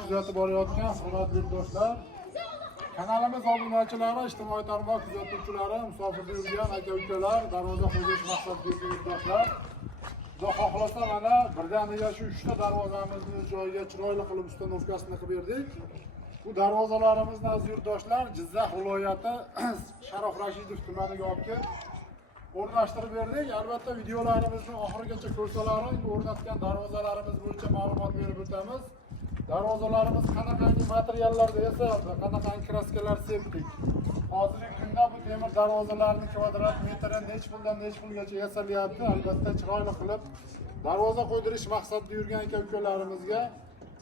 kuzatib borayotgan hurmatli yurtdoshlar, kanalimiz obunachilari, ijtimoiy tarmoq kuzatuvchilari, musofirda yurgan aka-ukalar, darvoza qo'yish maqsadidagi yurtdoshlar, Xudo xohlasa mana birdaniga shu 3 ta darvozamizni joyiga chiroyli qilib ustanovkasini qilib berdik. Bu darvozalarimizning aziz yurtdoshlar Jizzax viloyati Sharof Rashidov tumaniga olib kelib o'rnashtirib berdik. Albatta videolarimizni oxirigacha ko'rsalaring, o'rnatgan darvozalarimiz bo'yicha ma'lumot berib o'tamiz. Darvozalarimiz qanaqangi materiallarda yasaldi, qanaqangi kraskalar sepdik. Hozirgi kunda bu temir darvozalarning kvadrat metri necha puldan necha pulgacha yasalyapti. Albatta chiroyli qilib darvoza qo'ydirish maqsadida yurgan aka-ukalarimizga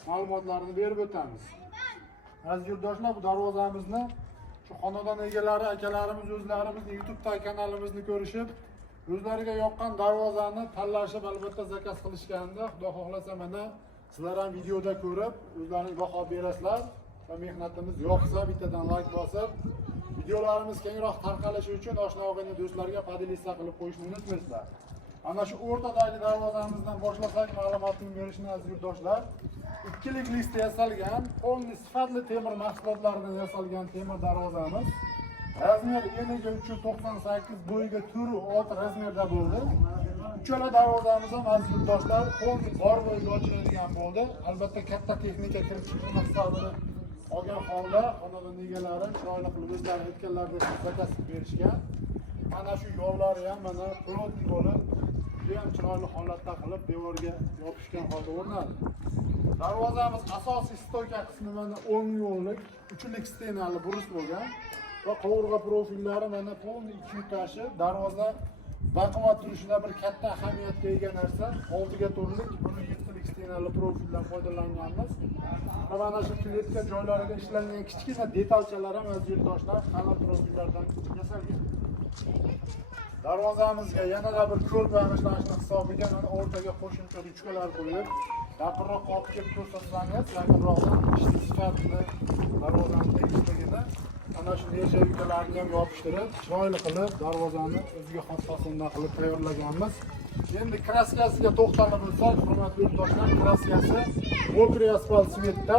ma'lumotlarni berib o'tamiz. Aziz yurtdoshlar, bu darvozamizni shu xonadon egalari, akalarimiz o'zlarimiz YouTube kanalimizni ko'rishib, o'zlariga yoqqan darvozani tanlashib, albatta zakaz qilishganda, Xudo xohlasa mana sizlar ham videoda ko'rib, o'zlaringiz baho berasizlar va mehnatimiz yoqsa bittadan like bosib, videolarimiz kengroq tarqalishi uchun oshna og'ayni do'stlarga podelitsiya qilib qo'yishni unutmaysizlar. Ana shu o'rtadagi darvozamizdan boshlasak, ma'lumotni berishni aziz yurtdoshlar, ikkilik listda yasalgan, polni sifatli temir mahsulotlaridan yasalgan temir darvozamiz. Razmer eniga 398, bo'yiga 4-6 razmerda bo'ldi. Uchala darvozamiz ham aziz yurtdoshlar polni bor bo'yiga ochiladigan bo'ldi. Albatta katta texnika kirib chiqish maqsadini olgan holda xonadon egalari chiroyli qilib o'zlari aytganlaridek zakaz berishgan. Mana shu yo'llari ham mana plotnik bo'lib, juda ham chiroyli holatda qilib devorga yopishgan holda o'rnadi. Darvozamiz asosiy stoyka qismi mana 10 yo'llik, 3lik stenali brus bo'lgan va qovurg'a profillari mana polni 2 tashi. Darvoza baquvvat turishida bir katta ahamiyatga ega narsa. 6 ga to'rlik, buni 7lik stenali profildan foydalanganmiz. Va mana shu kletka joylariga ishlangan kichkina detalchalar ham aziz yurtdoshlar qalin profillardan yasalgan. Darvozamizga yanada bir ko'l bag'ishlashni hisobiga mana o'rtaga qo'shimcha ruchkalar qo'yib, yaqinroq olib kelib ko'rsatsangiz, yaqinroqdan ishchi sifatini darvozani tekisligini ana shu neshavigalarni ham yopishtirib, chiroyli qilib darvozani o'ziga xos fasonda qilib tayyorlaganmiz. Endi kraskasiga to'xtalib o'tsak, hurmatli yurtdoshlar, kraskasi mokriy asfalt svetda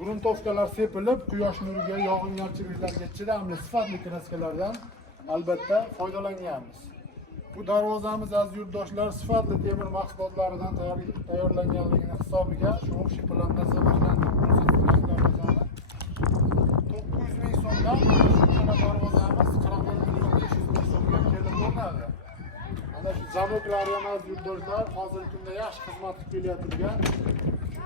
gruntovkalar sepilib, quyosh nuriga, yog'ingarchiliklarga chidamli sifatli kraskalardan albatta foydalanganmiz. Bu darvozamiz aziz yurtdoshlar sifatli temir mahsulotlaridan tayyorlanganligini hisobiga shu o'xshi planda zamonaviy darvozani 900 ming so'mdan darvozamiz 41 million 500 ming so'mga kelib o'rnadi. Ana shu zamoklari ham aziz yurtdoshlar hozirgi kunda yaxshi xizmat qilib kelayotgan,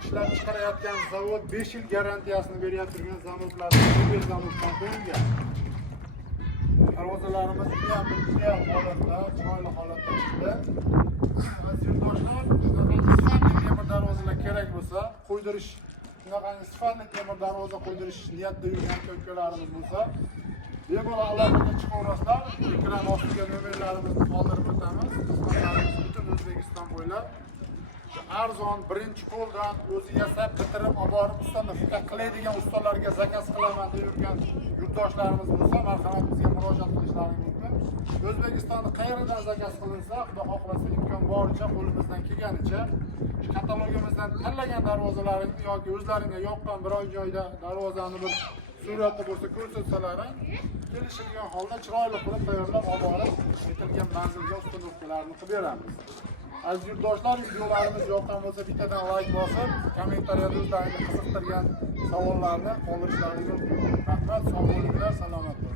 ishlab chiqarayotgan zavod 5 yil garantiyasini berayotgan zamoklardan bir zamokdan qo'yilgan. Darvozalarimiz juda holatda, chiroyli holatda chiqdi. Aziz yurtdoshlar, shunaqangi sifatli temir darvozalar kerak bo'lsa, qo'ydirish, shunaqangi sifatli temir darvoza qo'ydirish niyatda yurgan aka-ukalarimiz bo'lsa, bemalol aloqaga chiqaverasizlar. Ekran ostiga nomerlarimizni qoldirib o'tamiz. Xizmatlarimiz butun O'zbekiston bo'ylab arzon, birinchi qo'ldan o'zi yasab bitirib olib borib ustanovka qiladigan ustalarga zakaz qilaman deb yurgan yurtdoshlarimiz bo'lsa, marhamat bizga murojaat qilishlari mumkin. O'zbekistonda qayerdan zakaz qilinsa, Xudo xohlasa imkon boricha qo'limizdan kelganicha shu katalogimizdan tanlagan darvozalaringizni yoki o'zlaringizga yoqqan biror joyda darvozani bir surati bo'lsa ko'rsatsalar, kelishilgan holda chiroyli qilib tayyorlab olib borib, yetilgan manzilga ustanovkalarni qilib beramiz. Aziz yurtdoshlar, videolarimiz yoqqan bo'lsa bittadan like bosib, kommentariyada o'zlaringizni qiziqtirgan savollarni qoldirishlaringiz mumkin. Rahmat, sog' bo'linglar, salomat bo'ling.